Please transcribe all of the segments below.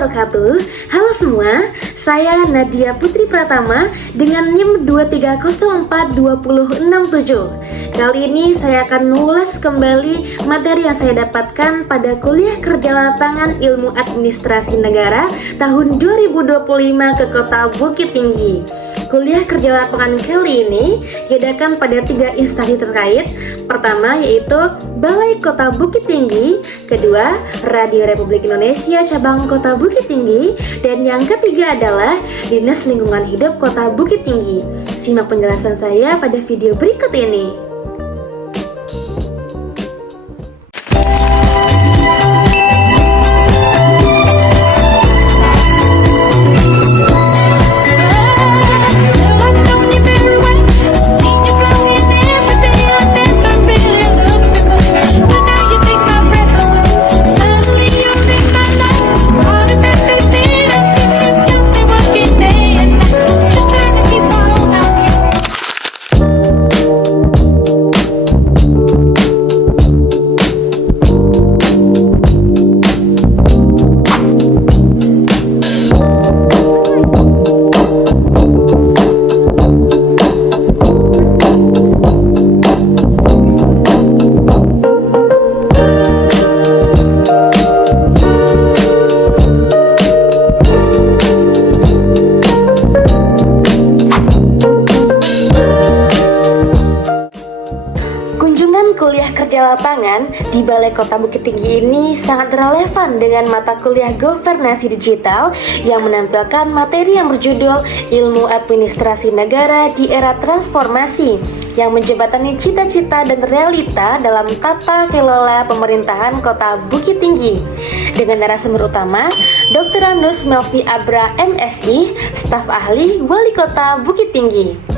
wabarakatuh. Halo semua, saya Nadia Putri Pratama dengan NIM 2304267. Kali ini saya akan mengulas kembali materi yang saya dapatkan pada kuliah kerja lapangan Ilmu Administrasi Negara tahun 2025 ke Kota Bukit Tinggi. Kuliah kerja lapangan kali ini diadakan pada 3 instansi terkait. Pertama yaitu Balai Kota Bukit Tinggi, kedua Radio Republik Indonesia Cabang Kota Bukit Tinggi, dan yang ketiga adalah Dinas Lingkungan Hidup Kota Bukit Tinggi. Simak penjelasan saya pada video berikut ini. Kuliah kerja lapangan di Balai Kota Bukit Tinggi ini sangat relevan dengan mata kuliah Governansi Digital yang menampilkan materi yang berjudul Ilmu Administrasi Negara di Era Transformasi yang menjembatani cita-cita dan realita dalam tata kelola pemerintahan Kota Bukit Tinggi. Dengan narasumber utama Dr. Andus Melvi Abra MSI, staf ahli Wali Kota Bukit Tinggi.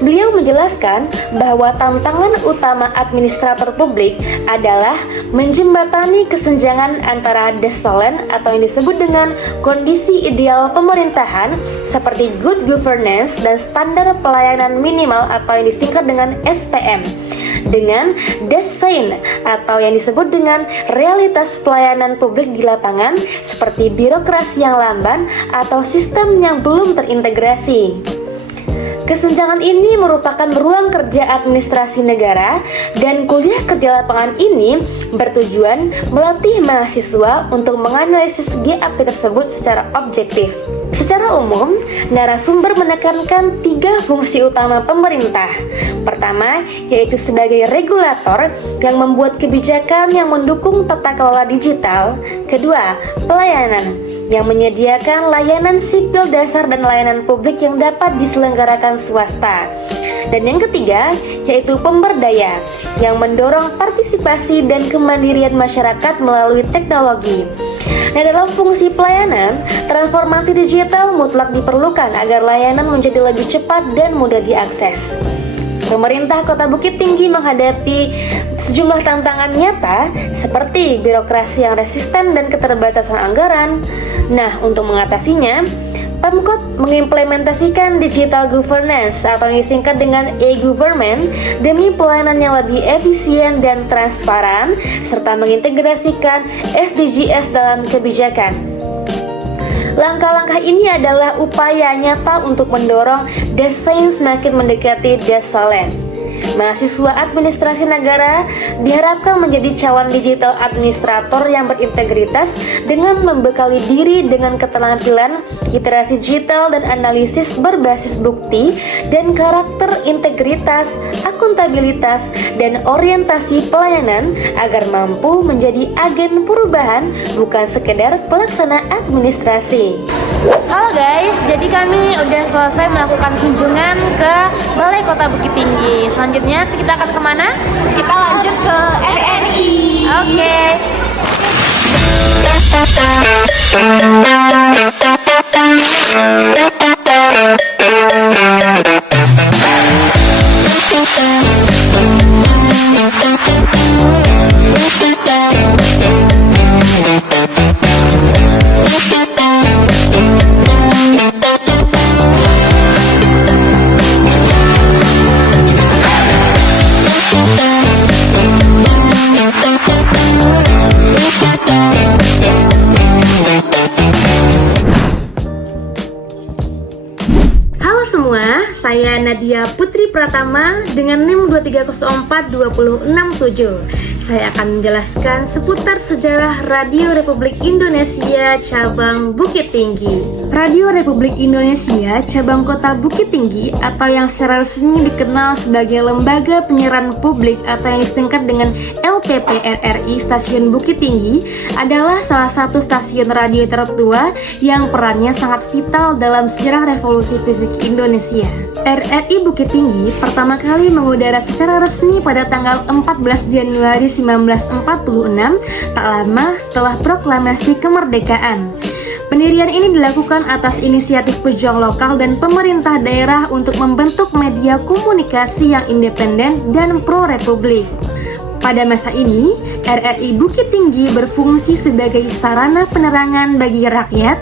Beliau menjelaskan bahwa tantangan utama administrator publik adalah menjembatani kesenjangan antara desolen atau yang disebut dengan kondisi ideal pemerintahan seperti good governance dan standar pelayanan minimal atau yang disingkat dengan SPM dengan desain atau yang disebut dengan realitas pelayanan publik di lapangan seperti birokrasi yang lamban atau sistem yang belum terintegrasi. Kesenjangan ini merupakan ruang kerja administrasi negara dan kuliah kerja lapangan ini bertujuan melatih mahasiswa untuk menganalisis GAP tersebut secara objektif. Secara umum, narasumber menekankan 3 fungsi utama pemerintah. Pertama, yaitu sebagai regulator yang membuat kebijakan yang mendukung tata kelola digital. Kedua, pelayanan yang menyediakan layanan sipil dasar dan layanan publik yang dapat diselenggarakan swasta. Dan yang ketiga, yaitu pemberdaya yang mendorong partisipasi dan kemandirian masyarakat melalui teknologi. Nah, dalam fungsi pelayanan, transformasi digital mutlak diperlukan agar layanan menjadi lebih cepat dan mudah diakses. Pemerintah Kota Bukit Tinggi menghadapi sejumlah tantangan nyata seperti birokrasi yang resisten dan keterbatasan anggaran. Nah, untuk mengatasinya, Pemkot mengimplementasikan digital governance atau yang disingkat dengan e-government demi pelayanan yang lebih efisien dan transparan serta mengintegrasikan SDGs dalam kebijakan. Langkah-langkah ini adalah upaya nyata untuk mendorong desain semakin mendekati desolen. Mahasiswa administrasi negara diharapkan menjadi calon digital administrator yang berintegritas dengan membekali diri dengan keterampilan literasi digital dan analisis berbasis bukti dan karakter integritas, akuntabilitas, dan orientasi pelayanan agar mampu menjadi agen perubahan bukan sekedar pelaksana administrasi. Halo guys, jadi kami udah selesai melakukan kunjungan ke Balai Kota Bukit Tinggi. Selanjutnya kita akan kemana? Kita lanjut ke RRI. Oke. Saya Nadia Putri Pratama dengan NIM 2304267. Saya akan menjelaskan seputar sejarah Radio Republik Indonesia Cabang Bukit Tinggi. Radio Republik Indonesia Cabang Kota Bukit Tinggi atau yang secara resmi dikenal sebagai Lembaga Penyiaran Publik atau yang disingkat dengan LPP RRI Stasiun Bukit Tinggi adalah salah satu stasiun radio tertua yang perannya sangat vital dalam sejarah revolusi fisik Indonesia. RRI Bukit Tinggi pertama kali mengudara secara resmi pada tanggal 14 Januari 1946, tak lama setelah proklamasi kemerdekaan. Pendirian ini dilakukan atas inisiatif pejuang lokal dan pemerintah daerah untuk membentuk media komunikasi yang independen dan pro-republik. Pada masa ini, RRI Bukit Tinggi berfungsi sebagai sarana penerangan bagi rakyat,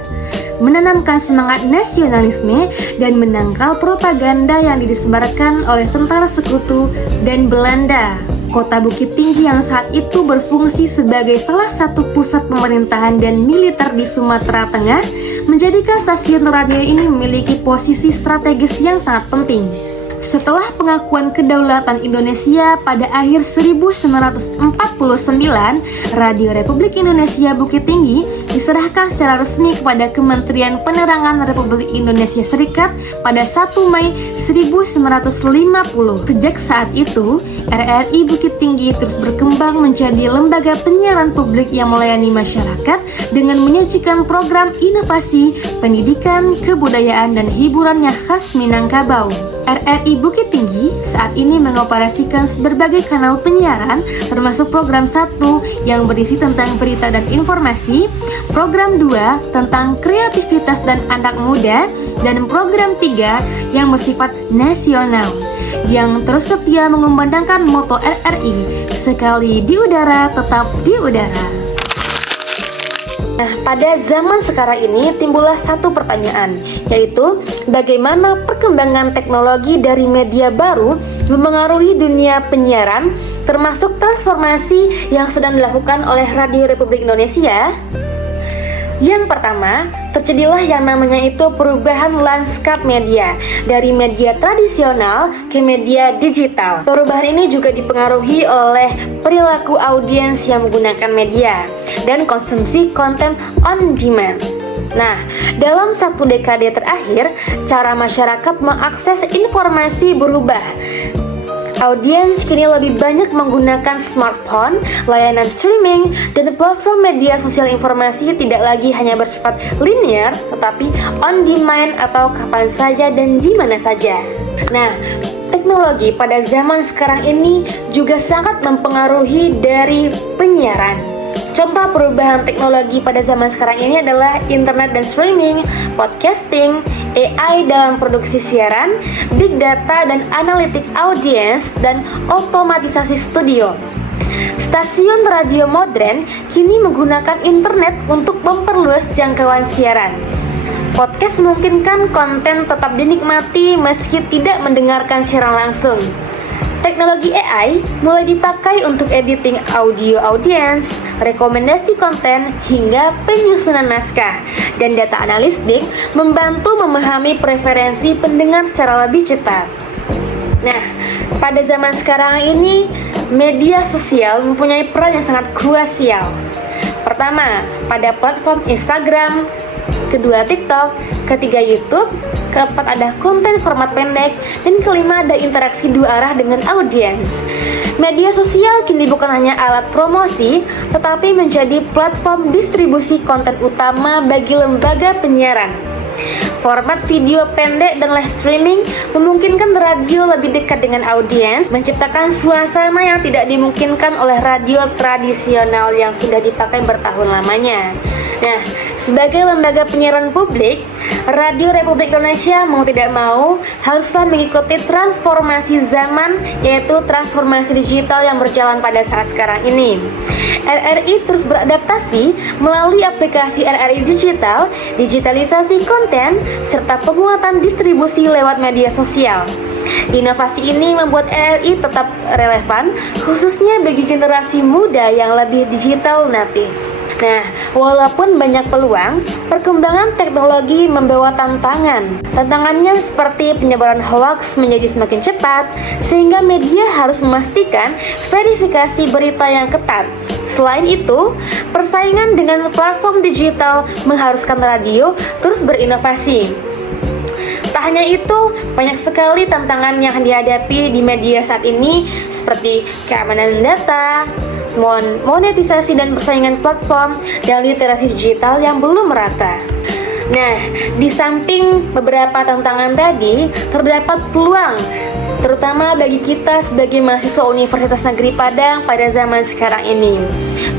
menanamkan semangat nasionalisme, dan menangkal propaganda yang disebarkan oleh tentara sekutu dan Belanda. Kota Bukit Tinggi yang saat itu berfungsi sebagai salah satu pusat pemerintahan dan militer di Sumatera Tengah menjadikan stasiun radio ini memiliki posisi strategis yang sangat penting. Setelah pengakuan kedaulatan Indonesia pada akhir 1949, Radio Republik Indonesia Bukit Tinggi diserahkan secara resmi kepada Kementerian Penerangan Republik Indonesia Serikat pada 1 Mei 1950. Sejak saat itu, RRI Bukit Tinggi terus berkembang menjadi lembaga penyiaran publik yang melayani masyarakat dengan menyajikan program inovasi, pendidikan, kebudayaan, dan hiburan yang khas Minangkabau. RRI Bukit Tinggi saat ini mengoperasikan berbagai kanal penyiaran termasuk program 1 yang berisi tentang berita dan informasi, program 2 tentang kreativitas dan anak muda, dan program 3 yang bersifat nasional yang terus setia mengumandangkan moto RRI, sekali di udara tetap di udara. Nah, pada zaman sekarang ini timbullah satu pertanyaan, yaitu bagaimana perkembangan teknologi dari media baru memengaruhi dunia penyiaran, termasuk transformasi yang sedang dilakukan oleh Radio Republik Indonesia. Yang pertama, terjadilah yang namanya itu perubahan lanskap media dari media tradisional ke media digital. Perubahan ini juga dipengaruhi oleh perilaku audiens yang menggunakan media dan konsumsi konten on demand. Nah, dalam satu dekade terakhir, cara masyarakat mengakses informasi berubah. Audiens kini lebih banyak menggunakan smartphone, layanan streaming, dan platform media sosial informasi tidak lagi hanya bersifat linear, tetapi on demand atau kapan saja dan di mana saja. Nah, teknologi pada zaman sekarang ini juga sangat mempengaruhi dari penyiaran. Contoh perubahan teknologi pada zaman sekarang ini adalah internet dan streaming, podcasting, AI dalam produksi siaran, big data dan analitik audiens, dan otomatisasi studio. Stasiun radio modern kini menggunakan internet untuk memperluas jangkauan siaran. Podcast memungkinkan konten tetap dinikmati meski tidak mendengarkan siaran langsung. Teknologi AI mulai dipakai untuk editing audio audiens, rekomendasi konten, hingga penyusunan naskah. Dan data analitik membantu memahami preferensi pendengar secara lebih cepat. Nah, pada zaman sekarang ini, media sosial mempunyai peran yang sangat krusial. Pertama, pada platform Instagram, kedua TikTok, ketiga YouTube, keempat ada konten format pendek, dan kelima ada interaksi dua arah dengan audiens. Media sosial kini bukan hanya alat promosi, tetapi menjadi platform distribusi konten utama bagi lembaga penyiaran. Format video pendek dan live streaming memungkinkan radio lebih dekat dengan audiens, menciptakan suasana yang tidak dimungkinkan oleh radio tradisional yang sudah dipakai bertahun lamanya. Nah, sebagai lembaga penyiaran publik, Radio Republik Indonesia mau tidak mau haruslah mengikuti transformasi zaman, yaitu transformasi digital yang berjalan pada saat sekarang ini. RRI terus beradaptasi melalui aplikasi RRI Digital, digitalisasi konten, serta penguatan distribusi lewat media sosial. Inovasi ini membuat RRI tetap relevan, khususnya bagi generasi muda yang lebih digital natif. Nah, walaupun banyak peluang, perkembangan teknologi membawa tantangan. Tantangannya seperti penyebaran hoaks menjadi semakin cepat, sehingga media harus memastikan verifikasi berita yang ketat. Selain itu, persaingan dengan platform digital mengharuskan radio terus berinovasi. Tak hanya itu, banyak sekali tantangan yang dihadapi di media saat ini seperti keamanan data, monetisasi dan persaingan platform, dan literasi digital yang belum merata. Nah, di samping beberapa tantangan tadi, terdapat peluang terutama bagi kita sebagai mahasiswa Universitas Negeri Padang pada zaman sekarang ini.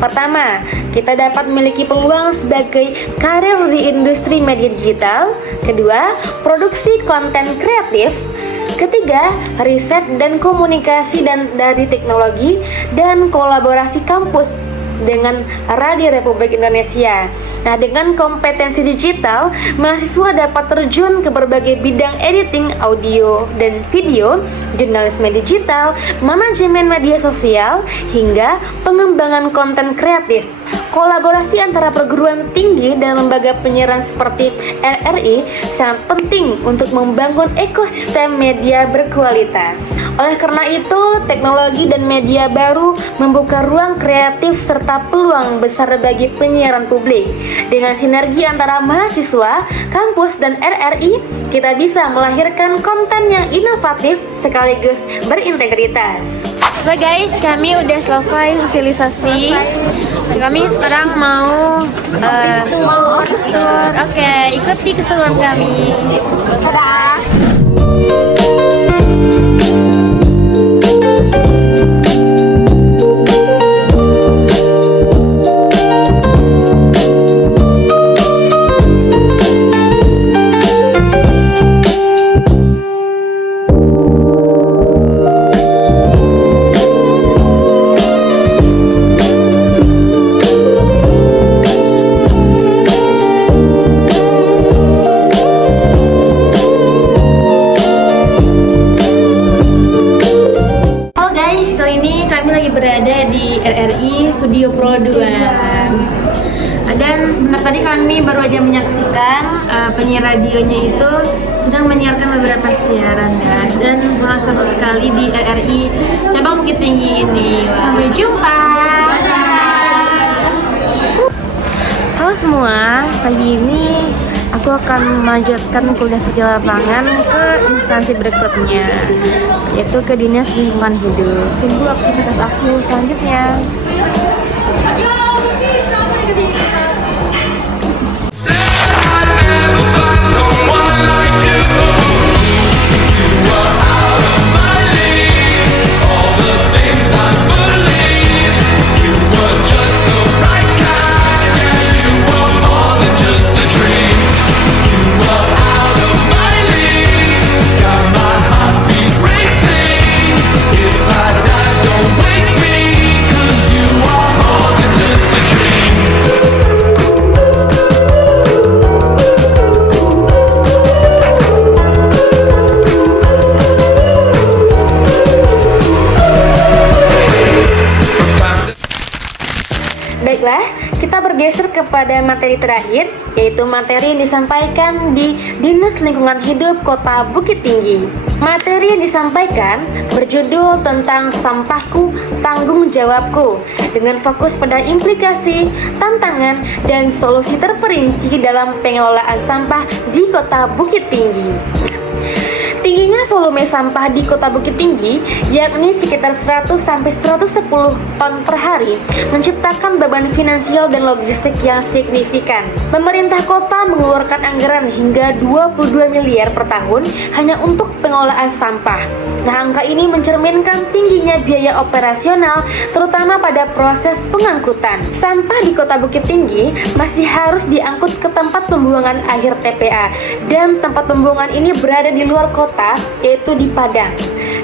Pertama, kita dapat memiliki peluang sebagai karir di industri media digital. Kedua, produksi konten kreatif. Ketiga, riset dan komunikasi dari teknologi dan kolaborasi kampus dengan Radio Republik Indonesia. Nah, dengan kompetensi digital, mahasiswa dapat terjun ke berbagai bidang editing audio dan video, jurnalisme digital, manajemen media sosial, hingga pengembangan konten kreatif. Kolaborasi antara perguruan tinggi dan lembaga penyiaran seperti RRI sangat penting untuk membangun ekosistem media berkualitas. Oleh karena itu, teknologi dan media baru membuka ruang kreatif serta peluang besar bagi penyiaran publik. Dengan sinergi antara mahasiswa, kampus, dan RRI, kita bisa melahirkan konten yang inovatif sekaligus berintegritas. Oke guys, kami udah selesai sosialisasi. Kami sekarang mau office tour. Oke, ikuti keseruan kami. Dadah. Berada di RRI Studio Pro 2. Dan sebentar tadi kami baru aja menyaksikan penyiar radionya itu sedang menyiarkan beberapa siaran guys, dan sangat seru sekali di RRI cabang Bukit Tinggi ini. Sampai jumpa. Halo semua, pagi ini aku akan melanjutkan kuliah kerja lapangan ke instansi berikutnya, yaitu ke Dinas Lingkungan Hidup. Tunggu aktivitas aku selanjutnya. Baiklah, kita bergeser kepada materi terakhir, yaitu materi yang disampaikan di Dinas Lingkungan Hidup Kota Bukit Tinggi. Materi yang disampaikan berjudul tentang Sampahku, Tanggung Jawabku, dengan fokus pada implikasi, tantangan, dan solusi terperinci dalam pengelolaan sampah di Kota Bukit Tinggi. Tingginya volume sampah di Kota Bukit Tinggi, yakni sekitar 100-110 ton per hari, menciptakan beban finansial dan logistik yang signifikan. Pemerintah kota mengeluarkan anggaran hingga 22 miliar per tahun hanya untuk pengelolaan sampah. Nah, angka ini mencerminkan tingginya biaya operasional, terutama pada proses pengangkutan. Sampah di Kota Bukit Tinggi masih harus diangkut ke tempat pembuangan akhir TPA, dan tempat pembuangan ini berada di luar kota, yaitu di Padang.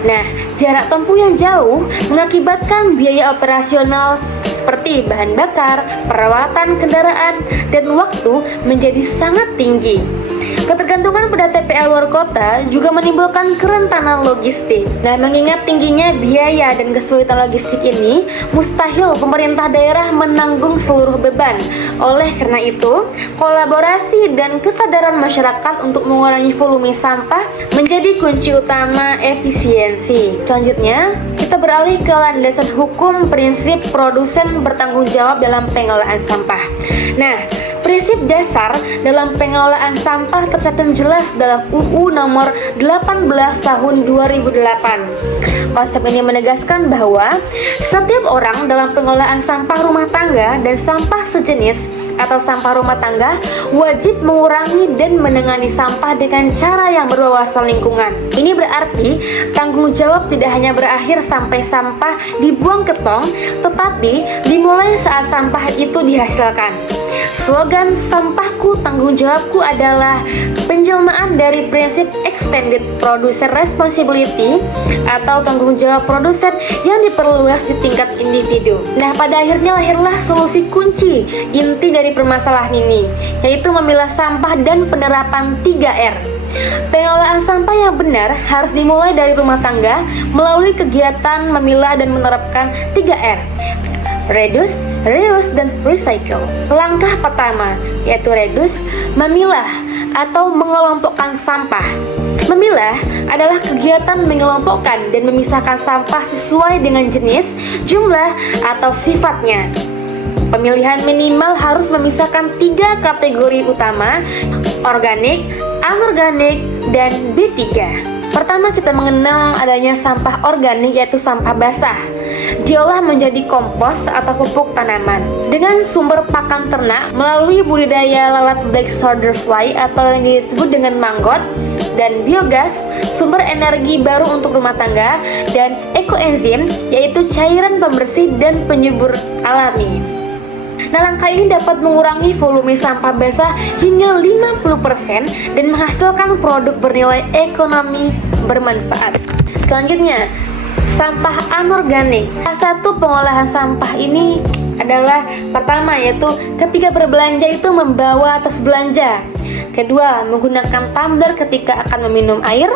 Nah, jarak tempuh yang jauh mengakibatkan biaya operasional seperti bahan bakar, perawatan kendaraan, dan waktu menjadi sangat tinggi. Ketergantungan pada TPA luar kota juga menimbulkan kerentanan logistik. Nah, mengingat tingginya biaya dan kesulitan logistik ini, mustahil pemerintah daerah menanggung seluruh beban. Oleh karena itu, kolaborasi dan kesadaran masyarakat untuk mengurangi volume sampah menjadi kunci utama efisiensi. Selanjutnya, kita beralih ke landasan hukum prinsip produsen bertanggung jawab dalam pengelolaan sampah. Nah, prinsip dasar dalam pengelolaan sampah tercantum jelas dalam UU nomor 18 tahun 2008. Konsep ini menegaskan bahwa setiap orang dalam pengelolaan sampah rumah tangga dan sampah sejenis atau sampah rumah tangga wajib mengurangi dan menangani sampah dengan cara yang berwawasan lingkungan. Ini berarti tanggung jawab tidak hanya berakhir sampai sampah dibuang ke tong, tetapi dimulai saat sampah itu dihasilkan. Slogan "Sampahku Tanggung Jawabku" adalah penjelmaan dari prinsip Extended Producer Responsibility atau tanggung jawab produsen yang diperluas di tingkat individu. Nah, pada akhirnya lahirlah solusi kunci inti dari permasalahan ini, yaitu memilah sampah dan penerapan 3R. Pengelolaan sampah yang benar harus dimulai dari rumah tangga melalui kegiatan memilah dan menerapkan 3R. Reduce, reuse, dan recycle. Langkah pertama yaitu reduce, memilah atau mengelompokkan sampah. Memilah adalah kegiatan mengelompokkan dan memisahkan sampah sesuai dengan jenis, jumlah, atau sifatnya. Pemilihan minimal harus memisahkan 3 kategori utama: organik, anorganik, dan B3. Pertama, kita mengenal adanya sampah organik, yaitu sampah basah. Diolah menjadi kompos atau pupuk tanaman dengan sumber pakan ternak melalui budidaya lalat black soldier fly atau yang disebut dengan manggot, dan biogas, sumber energi baru untuk rumah tangga, dan ekoenzim, yaitu cairan pembersih dan penyubur alami. Nah, langkah ini dapat mengurangi volume sampah basah hingga 50% dan menghasilkan produk bernilai ekonomi bermanfaat. Selanjutnya, sampah anorganik. Salah satu pengolahan sampah ini adalah pertama, yaitu ketika berbelanja itu membawa tas belanja. Kedua, menggunakan tumbler ketika akan meminum air.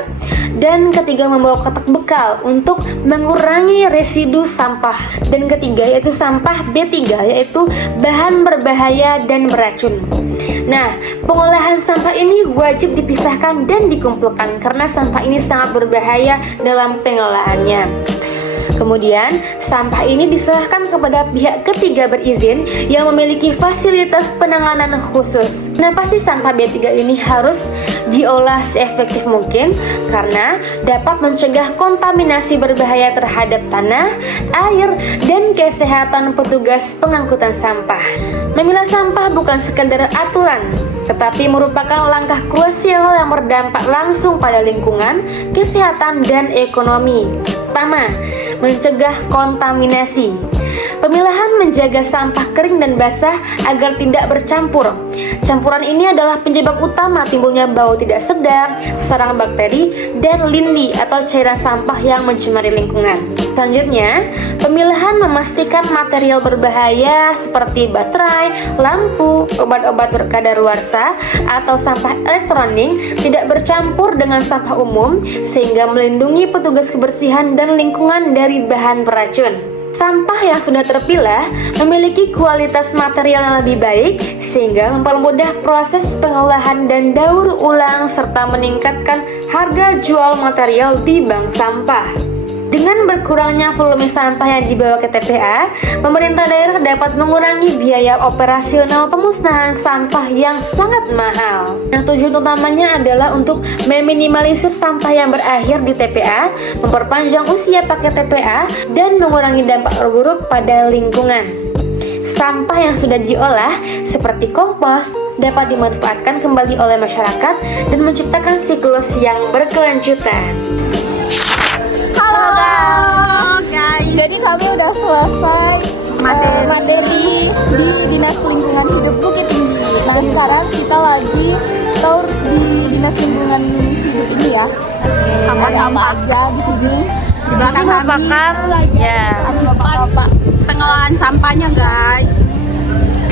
Dan ketiga, membawa kotak bekal untuk mengurangi residu sampah. Dan ketiga, yaitu sampah B3, yaitu bahan berbahaya dan beracun. Nah, pengolahan sampah ini wajib dipisahkan dan dikumpulkan karena sampah ini sangat berbahaya dalam pengolahannya. Kemudian, sampah ini diserahkan kepada pihak ketiga berizin yang memiliki fasilitas penanganan khusus. Nah, pasti sampah B3 ini harus diolah seefektif mungkin karena dapat mencegah kontaminasi berbahaya terhadap tanah, air, dan kesehatan petugas pengangkutan sampah. Memilah sampah bukan sekadar aturan, tetapi merupakan langkah krusial yang berdampak langsung pada lingkungan, kesehatan, dan ekonomi. Pertama, mencegah kontaminasi. Pemilahan menjaga sampah kering dan basah agar tidak bercampur. Campuran ini adalah penyebab utama timbulnya bau tidak sedap, sarang bakteri, dan lindi atau cairan sampah yang mencemari lingkungan. Selanjutnya, pemilahan memastikan material berbahaya seperti baterai, lampu, obat-obat berkadaluarsa, atau sampah elektronik tidak bercampur dengan sampah umum sehingga melindungi petugas kebersihan dan lingkungan dari bahan beracun. Sampah yang sudah terpilah memiliki kualitas material yang lebih baik sehingga mempermudah proses pengolahan dan daur ulang serta meningkatkan harga jual material di bank sampah. Dengan berkurangnya volume sampah yang dibawa ke TPA, pemerintah daerah dapat mengurangi biaya operasional pemusnahan sampah yang sangat mahal. Nah, tujuan utamanya adalah untuk meminimalisir sampah yang berakhir di TPA, memperpanjang usia pakai TPA, dan mengurangi dampak buruk pada lingkungan. Sampah yang sudah diolah seperti kompos dapat dimanfaatkan kembali oleh masyarakat dan menciptakan siklus yang berkelanjutan. Halo guys. Jadi kami udah selesai materi di Dinas Lingkungan Hidup Bukit Tinggi. Nah, sekarang kita lagi tour di Dinas Lingkungan Hidup ini ya. Sama-sama aja di sini. Di belakang kami Ya, ada bapak-bapak. pengolahan sampahnya guys.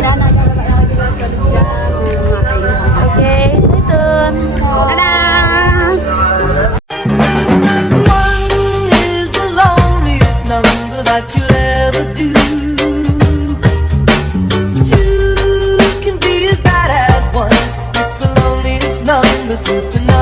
Dan ada bapak yang lagi belajar. Oke, stay tune. This is the night.